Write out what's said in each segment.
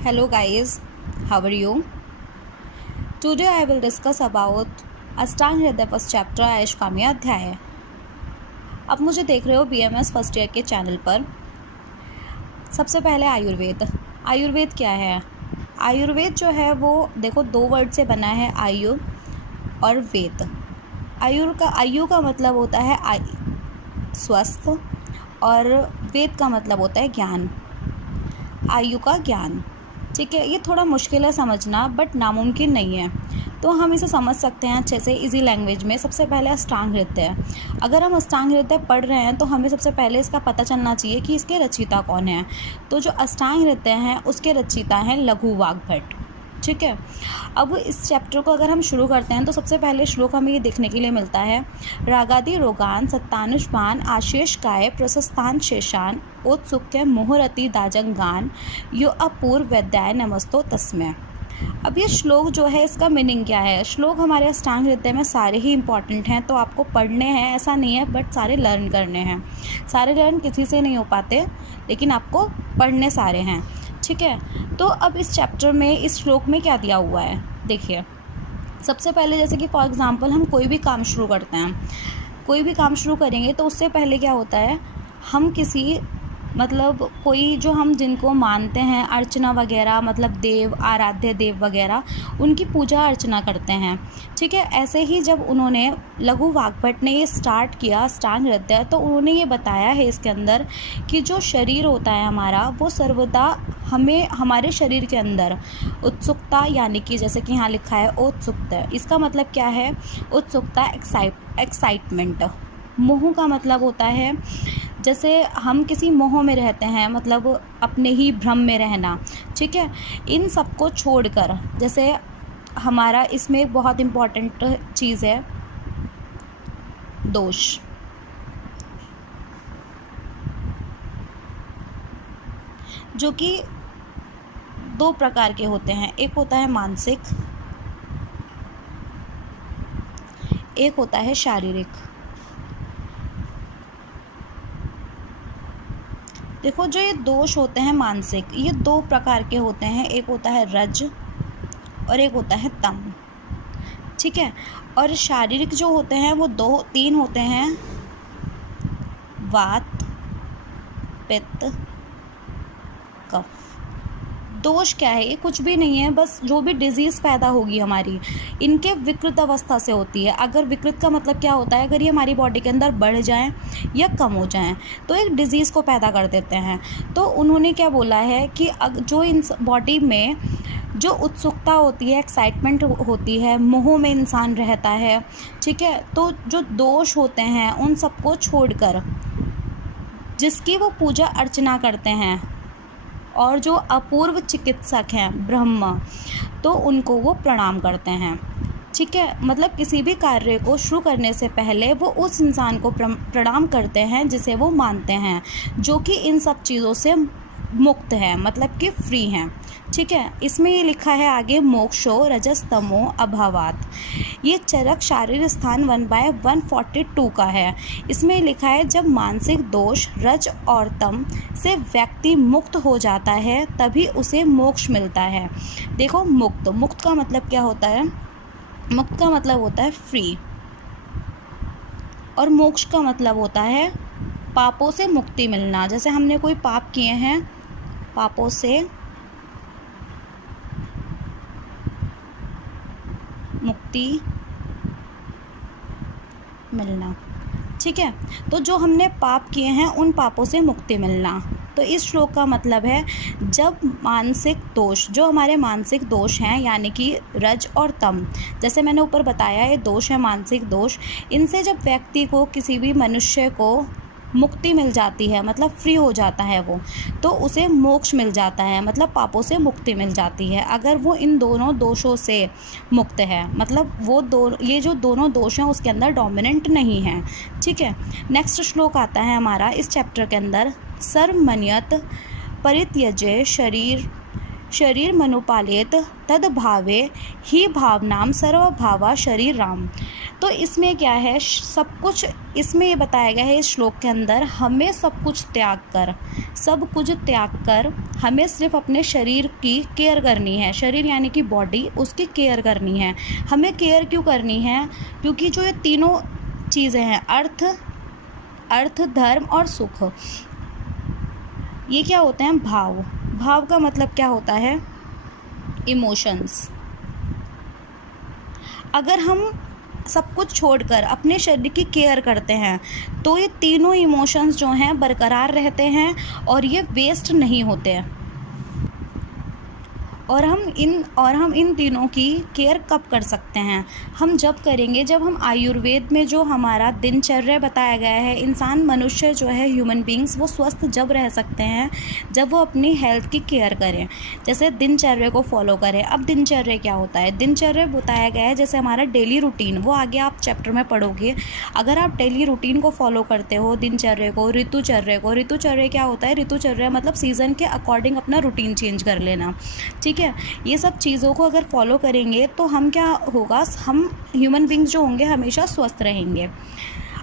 Hello guys, how are you? Today I will discuss about अष्टांग हृदय first chapter आयुष्कामी अध्याय। अब मुझे देख रहे हो BMS फर्स्ट ईयर के चैनल पर। सबसे पहले आयुर्वेद क्या है? आयुर्वेद जो है वो देखो दो वर्ड से बना है, आयु और वेद। आयु का मतलब होता है स्वस्थ और वेद का मतलब होता है ज्ञान, आयु का ज्ञान। ठीक है, ये थोड़ा मुश्किल है समझना बट नामुमकिन नहीं है, तो हम इसे समझ सकते हैं अच्छे से इजी लैंग्वेज में। सबसे पहले अष्टांग हृदय। अगर हम अष्टांग हृदय पढ़ रहे हैं तो हमें सबसे पहले इसका पता चलना चाहिए कि इसके रचयिता कौन है। तो जो अष्टांग हृदय हैं उसके रचयिता हैं लघु वाग्भट। ठीक है, अब इस चैप्टर को अगर हम शुरू करते हैं तो सबसे पहले श्लोक हमें ये देखने के लिए मिलता है, रागादि रोगान सत्तानुष्पान आशेष काय प्रशस्तान शेषान ओत्सुक्य मोहरति दाजंगान यो अपूर्व वैद्याय नमस्तो तस्मै। अब ये श्लोक जो है इसका मीनिंग क्या है? श्लोक हमारे अष्टांग हृदय में सारे ही इंपॉर्टेंट हैं, तो आपको पढ़ने हैं ऐसा नहीं है, बट सारे लर्न करने हैं। सारे लर्न किसी से नहीं हो पाते, लेकिन आपको पढ़ने सारे हैं। ठीक है, तो अब इस चैप्टर में इस श्लोक में क्या दिया हुआ है देखिए। सबसे पहले जैसे कि फॉर एग्जांपल हम कोई भी काम शुरू करते हैं, कोई भी काम शुरू करेंगे तो उससे पहले क्या होता है, हम किसी कोई जो हम जिनको मानते हैं अर्चना वगैरह, मतलब देव, आराध्य देव वगैरह, उनकी पूजा अर्चना करते हैं। ठीक है, ऐसे ही जब उन्होंने लघु वाग्भट ने ये स्टार्ट किया अष्टांग हृदय, तो उन्होंने ये बताया है इसके अंदर कि जो शरीर होता है हमारा वो सर्वदा हमें हमारे शरीर के अंदर उत्सुकता, यानी कि जैसे कि यहाँ लिखा है उत्सुकता, इसका मतलब क्या है? उत्सुकता, एक्साइटमेंट। मोह का मतलब होता है जैसे हम किसी मोह में रहते हैं, मतलब अपने ही भ्रम में रहना। ठीक है, इन सब को छोड़कर, जैसे हमारा इसमें एक बहुत इम्पॉर्टेंट चीज़ है दोष। जो कि दो प्रकार के होते हैं, एक होता है मानसिक, एक होता है शारीरिक। देखो, जो ये दोष होते हैं मानसिक, ये दो प्रकार के होते हैं, एक होता है रज और एक होता है तम। ठीक है, और शारीरिक जो होते हैं वो तीन होते हैं, वात, पित्त, कफ। दोष क्या है? ये कुछ भी नहीं है, बस जो भी डिजीज़ पैदा होगी हमारी, इनके विकृत अवस्था से होती है। अगर विकृत का मतलब क्या होता है? अगर ये हमारी बॉडी के अंदर बढ़ जाएं या कम हो जाएं तो एक डिज़ीज़ को पैदा कर देते हैं। तो उन्होंने क्या बोला है कि जो इन बॉडी में जो उत्सुकता होती है, एक्साइटमेंट होती है, मोह में इंसान रहता है। ठीक है, तो जो दोष होते हैं उन सबको छोड़कर जिसकी वो पूजा अर्चना करते हैं, और जो अपूर्व चिकित्सक हैं ब्रह्म, तो उनको वो प्रणाम करते हैं। ठीक है, मतलब किसी भी कार्य को शुरू करने से पहले वो उस इंसान को प्रणाम करते हैं जिसे वो मानते हैं, जो कि इन सब चीज़ों से मुक्त है, मतलब कि फ्री हैं। ठीक है, इसमें ये लिखा है आगे, मोक्षो रजस्तमो अभावात। ये चरक शारीर स्थान 1/142 का है। इसमें लिखा है जब मानसिक दोष रज और तम से व्यक्ति मुक्त हो जाता है तभी उसे मोक्ष मिलता है। देखो, मुक्त का मतलब क्या होता है? मुक्त का मतलब होता है फ्री, और मोक्ष का मतलब होता है पापों से मुक्ति मिलना। जैसे हमने कोई पाप किए हैं, पापों से मुक्ति मिलना। ठीक है, तो जो हमने पाप किए हैं उन पापों से मुक्ति मिलना। तो इस श्लोक का मतलब है जब मानसिक दोष, जो हमारे मानसिक दोष हैं, यानी कि रज और तम, जैसे मैंने ऊपर बताया ये दोष है मानसिक दोष, इनसे जब व्यक्ति को, किसी भी मनुष्य को मुक्ति मिल जाती है, मतलब फ्री हो जाता है वो, तो उसे मोक्ष मिल जाता है, मतलब पापों से मुक्ति मिल जाती है, अगर वो इन दोनों दोषों से मुक्त है। मतलब ये जो दोनों दोष हैं उसके अंदर डोमिनेंट नहीं है। ठीक है, नेक्स्ट श्लोक आता है हमारा इस चैप्टर के अंदर, सर्वमन्यत परित्यज्य शरीर मनुपालेत तद भावे ही भावनाम सर्वभावा शरीर राम। तो इसमें क्या है, सब कुछ इसमें ये बताया गया है इस श्लोक के अंदर, हमें सब कुछ त्याग कर हमें सिर्फ अपने शरीर की केयर करनी है। शरीर यानी कि बॉडी, उसकी केयर करनी है। हमें केयर क्यों करनी है? क्योंकि जो ये तीनों चीज़ें हैं, अर्थ, धर्म और सुख, ये क्या होते हैं? भाव का मतलब क्या होता है? इमोशंस। अगर हम सब कुछ छोड़कर अपने शरीर की केयर करते हैं तो ये तीनों इमोशंस जो हैं बरकरार रहते हैं और ये वेस्ट नहीं होते हैं। और हम इन तीनों की केयर कब कर सकते हैं? हम जब करेंगे जब हम आयुर्वेद में जो हमारा दिनचर्या बताया गया है, इंसान, मनुष्य जो है, ह्यूमन बींग्स, वो स्वस्थ जब रह सकते हैं जब वो अपनी हेल्थ की केयर करें, जैसे दिनचर्या को फॉलो करें। अब दिनचर्या क्या होता है? दिनचर्या बताया गया है जैसे हमारा डेली रूटीन, वो आगे आप चैप्टर में पढ़ोगे। अगर आप डेली रूटीन को फॉलो करते हो, दिनचर्या को, ऋतुचर्या क्या होता है? ऋतुचर्या मतलब सीज़न के अकॉर्डिंग अपना रूटीन चेंज कर लेना, ठीक है। ये सब चीज़ों को अगर फॉलो करेंगे तो हम क्या होगा? हम ह्यूमन बींग्स जो होंगे हमेशा स्वस्थ रहेंगे।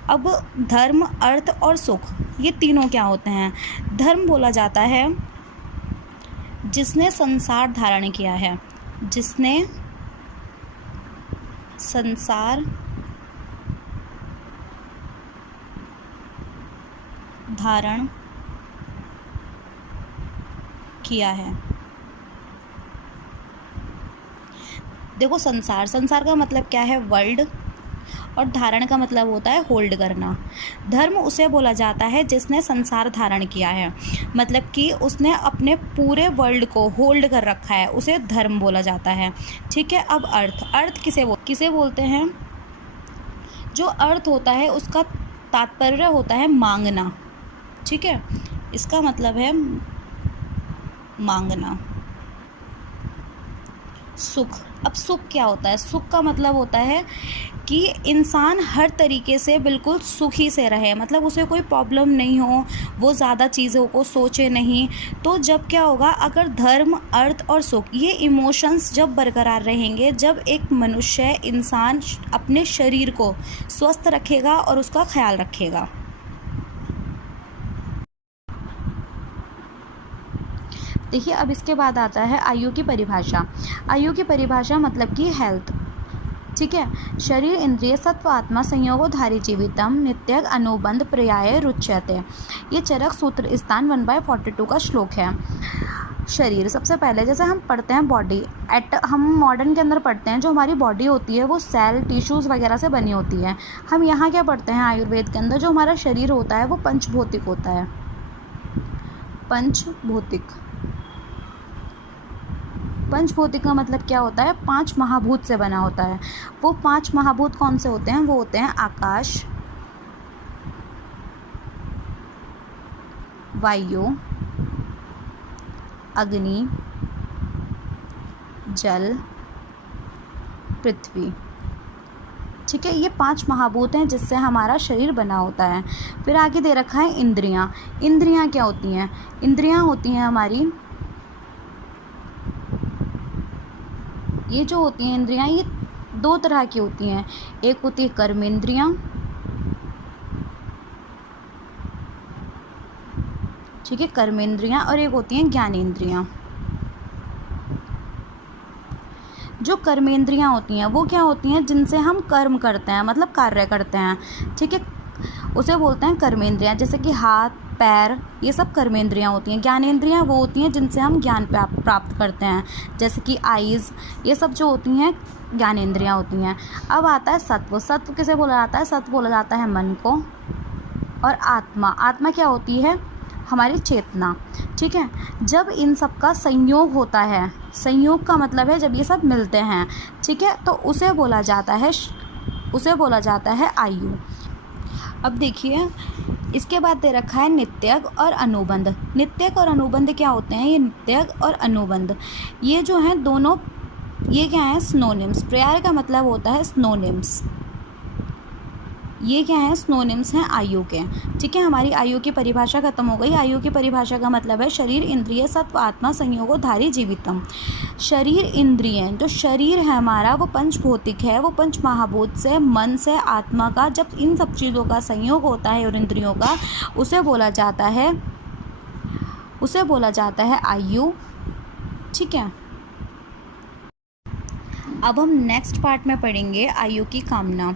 अब धर्म, अर्थ और सुख, ये तीनों क्या होते हैं? धर्म बोला जाता है जिसने संसार धारण किया है, जिसने संसार धारण किया है। देखो, संसार का मतलब क्या है? वर्ल्ड, और धारण का मतलब होता है होल्ड करना। धर्म उसे बोला जाता है जिसने संसार धारण किया है, मतलब कि उसने अपने पूरे वर्ल्ड को होल्ड कर रखा है, उसे धर्म बोला जाता है, ठीक है। अब अर्थ किसे बोलते हैं? जो अर्थ होता है उसका तात्पर्य होता है मांगना, ठीक है। इसका मतलब है मांगना। सुख, अब सुख क्या होता है? सुख का मतलब होता है कि इंसान हर तरीके से बिल्कुल सुखी से रहे, मतलब उसे कोई प्रॉब्लम नहीं हो, वो ज़्यादा चीज़ों को सोचे नहीं। तो जब क्या होगा? अगर धर्म, अर्थ और सुख, ये इमोशंस जब बरकरार रहेंगे, जब एक मनुष्य, इंसान अपने शरीर को स्वस्थ रखेगा और उसका ख्याल रखेगा। देखिए, अब इसके बाद आता है आयु की परिभाषा। आयु की परिभाषा मतलब कि हेल्थ, ठीक है। शरीर, इंद्रिय, सत्व, आत्मा, संयोगोधारी जीवितम, नित्यग, अनुबंध, पर्याय, रुच्यते। ये चरक सूत्र स्थान 1/42 का श्लोक है। शरीर, सबसे पहले जैसे हम पढ़ते हैं बॉडी, हम मॉडर्न के अंदर पढ़ते हैं, जो हमारी बॉडी होती है वो सेल, टिश्यूज़ वगैरह से बनी होती है। हम यहाँ क्या पढ़ते हैं आयुर्वेद के अंदर? जो हमारा शरीर होता है वो पंचभौतिक होता है। पंचभौतिक का मतलब क्या होता है? 5 महाभूत से बना होता है। वो 5 महाभूत कौन से होते हैं? वो होते हैं आकाश, वायु, अग्नि, जल, पृथ्वी, ठीक है। ये 5 महाभूत हैं जिससे हमारा शरीर बना होता है। फिर आगे दे रखा है इंद्रियां। इंद्रियां क्या होती हैं? इंद्रियां होती हैं हमारी, ये जो होती हैं इंद्रियां, ये 2 तरह की होती हैं। एक होती है कर्मेंद्रियां, ठीक है, कर्मेंद्रियां, और एक होती हैं ज्ञानेंद्रियां। जो कर्मेंद्रियां होती हैं वो क्या होती हैं? जिनसे हम कर्म करते हैं, मतलब कार्य करते हैं, ठीक है, उसे बोलते हैं कर्मेंद्रियां। जैसे कि हाथ, पैर, ये सब कर्मेंद्रियां होती हैं। ज्ञानेंद्रियां वो होती हैं जिनसे हम ज्ञान प्राप्त करते हैं, जैसे कि आइज़, ये सब जो होती हैं ज्ञानेंद्रियां होती हैं। अब आता है सत्व। सत्व किसे बोला जाता है? सत्व बोला जाता है मन को। और आत्मा, आत्मा क्या होती है? हमारी चेतना, ठीक है। जब इन सब का संयोग होता है, संयोग का मतलब है जब ये सब मिलते हैं, ठीक है, तो उसे बोला जाता है आयु। अब देखिए, इसके बाद दे रखा है नित्यग और अनुबंध। नित्यग और अनुबंध क्या होते हैं? ये नित्यग और अनुबंध, ये जो हैं दोनों, ये क्या है? सिनोनिम्स। पर्याय का मतलब होता है सिनोनिम्स। ये क्या है, स्नोनिम्स हैं आयु के। ठीक है, हमारी आयु की परिभाषा खत्म हो गई। आयु की परिभाषा का मतलब है शरीर, इंद्रिय, सत्व, आत्मा, संयोगोधारी, जीवितम। शरीर, इंद्रिय, जो शरीर है हमारा वो पंच भौतिक है, वो पंच महाभूत से, मन से, आत्मा का, जब इन सब चीज़ों का संयोग होता है और इंद्रियों का, उसे बोला जाता है आयु। ठीक है, अब हम नेक्स्ट पार्ट में पढ़ेंगे आयु की कामना।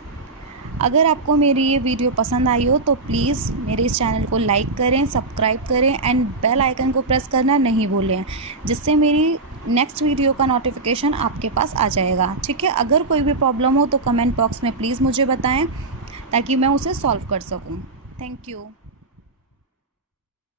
अगर आपको मेरी ये वीडियो पसंद आई हो तो प्लीज़ मेरे इस चैनल को लाइक करें, सब्सक्राइब करें एंड बेल आइकन को प्रेस करना नहीं भूलें, जिससे मेरी नेक्स्ट वीडियो का नोटिफिकेशन आपके पास आ जाएगा। ठीक है, अगर कोई भी प्रॉब्लम हो तो कमेंट बॉक्स में प्लीज़ मुझे बताएं ताकि मैं उसे सॉल्व कर सकूं। Thank you.